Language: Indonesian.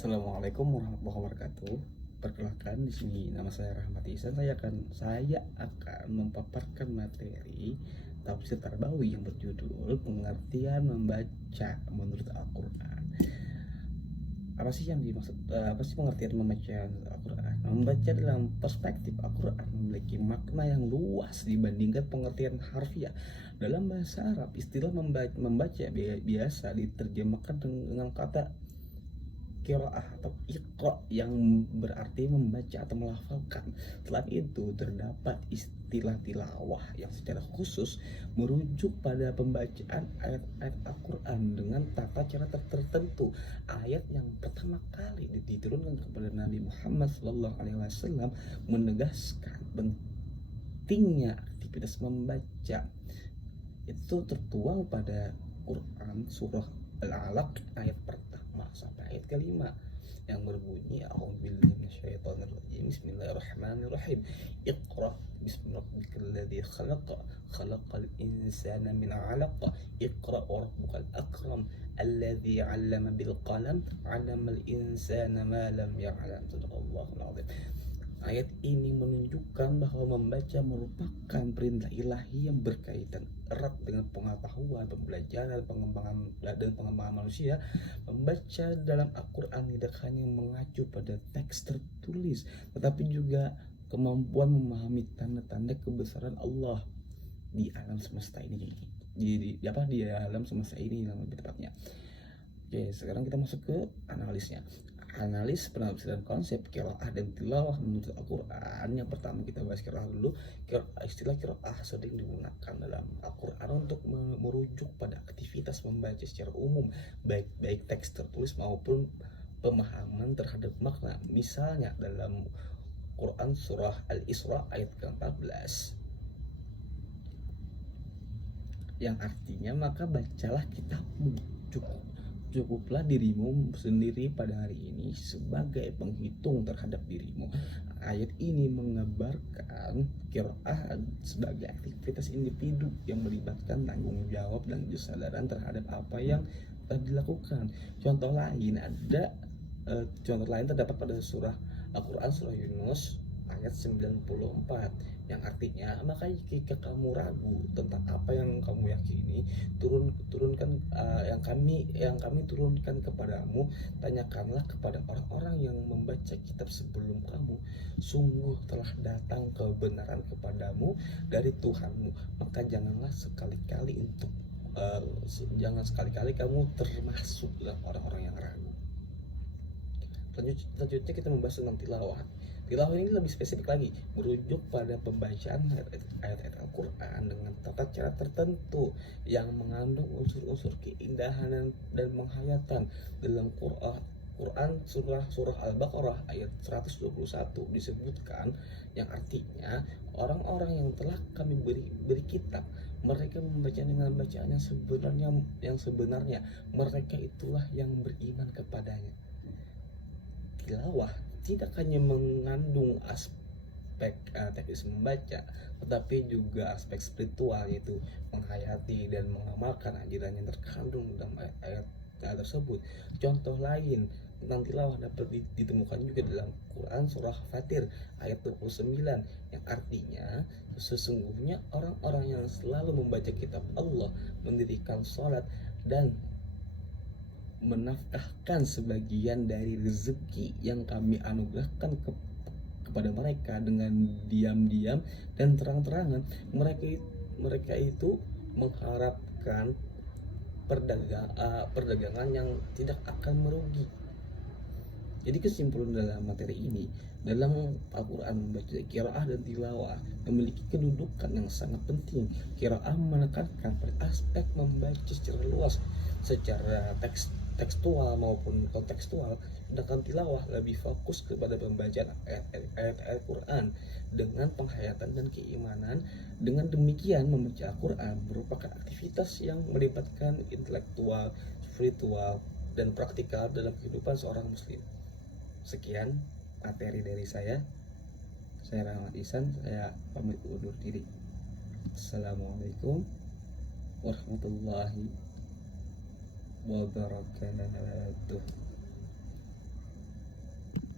Assalamualaikum warahmatullahi wabarakatuh. Perkenalkan, di sini nama saya Rahmat Ihsan. Saya akan memaparkan materi tafsir Tarbawi yang berjudul pengertian membaca menurut Al-Qur'an. Apa sih yang dimaksud? Apa sih pengertian membaca Al-Qur'an? Membaca dalam perspektif Al-Qur'an memiliki makna yang luas dibandingkan pengertian harfiah. Dalam bahasa Arab, istilah membaca biasa diterjemahkan dengan kata qiraah atau iqra yang berarti membaca atau melafalkan. Selain itu, terdapat istilah tilawah yang secara khusus merujuk pada pembacaan ayat-ayat Al-Quran dengan tata cara tertentu. Ayat yang pertama kali diturunkan kepada Nabi Muhammad SAW menegaskan pentingnya aktivitas membaca. Itu tertuang pada Quran surah Al-Alaq ayat pertama sampai ayat kelima yang berbunyi a'udzubillahi minasyaitonirrajim bismillahirrahmanirrahim iqra bismi rabbikal ladzi khalaq khalaqal insana min 'alaq iqra wa rabbukal akram alladzi 'allama bil qalam 'allamal insana ma lam ya'lam. Sadaqallahul 'azim. Ayat ini menunjukkan bahwa membaca merupakan perintah ilahi yang berkaitan erat dengan pengetahuan, pembelajaran, pengembangan manusia. Membaca dalam Al-Quran tidak hanya mengacu pada teks tertulis, tetapi juga kemampuan memahami tanda-tanda kebesaran Allah di alam semesta ini. Di alam semesta ini lebih tepatnya. Oke, sekarang kita masuk ke analisnya. Analis penafsiran konsep qiraah dan tilawah menurut Al-Quran. Yang pertama kita bahas qiraah dulu. Istilah qiraah sering digunakan dalam Al-Quran untuk merujuk pada aktivitas membaca secara umum, baik teks tertulis maupun pemahaman terhadap makna. Misalnya dalam Quran surah Al-Isra ayat ke-14 yang artinya maka bacalah kitabmu, cukuplah dirimu sendiri pada hari ini sebagai penghitung terhadap dirimu. Ayat ini mengabarkan qiraah sebagai aktivitas individu yang melibatkan tanggung jawab dan kesadaran terhadap apa yang telah dilakukan. Contoh lain terdapat pada surah Al-Quran surah Yunus ayat 94 yang artinya maka jika kamu ragu tentang apa yang kamu yakini, turunkan yang kami turunkan kepadamu, tanyakanlah kepada orang-orang yang membaca kitab sebelum kamu, sungguh telah datang kebenaran kepadamu dari Tuhanmu, maka jangan sekali-kali kamu termasuk dalam orang-orang yang ragu. Selanjutnya kita membahas tentang tilawah. Tilawah ini lebih spesifik lagi, merujuk pada pembacaan ayat-ayat Al-Quran dengan tata cara tertentu yang mengandung unsur-unsur keindahan dan penghayatan. Dalam Quran surah Al-Baqarah ayat 121 disebutkan yang artinya orang-orang yang telah kami beri kitab, mereka membaca dengan bacaan yang sebenarnya, mereka itulah yang beriman kepadanya. Tilawah tidak hanya mengandung aspek teknis membaca, tetapi juga aspek spiritual, yaitu menghayati dan mengamalkan ajaran yang terkandung dalam ayat-ayat tersebut. Contoh lain tentang tilawah dapat ditemukan juga dalam Quran surah Fatir ayat 29 yang artinya sesungguhnya orang-orang yang selalu membaca kitab Allah, mendirikan sholat dan menafkahkan sebagian dari rezeki yang kami anugerahkan kepada mereka dengan diam-diam dan terang-terangan, mereka itu mengharapkan perdagangan yang tidak akan merugi. Jadi kesimpulan dalam materi ini, dalam Al-Quran membaca qiraah dan tilawah memiliki kedudukan yang sangat penting. Qiraah menekankan pada aspek membaca secara luas, secara tekstual maupun kontekstual, sedangkan tilawah lebih fokus kepada pembacaan ayat-ayat Al-Quran dengan penghayatan dan keimanan. Dengan demikian, membaca Al-Quran merupakan aktivitas yang melibatkan intelektual, spiritual, dan praktikal dalam kehidupan seorang muslim. Sekian materi dari saya Rahmat Ihsan, saya pamit undur diri. Assalamualaikum warahmatullahi wabarakatuh.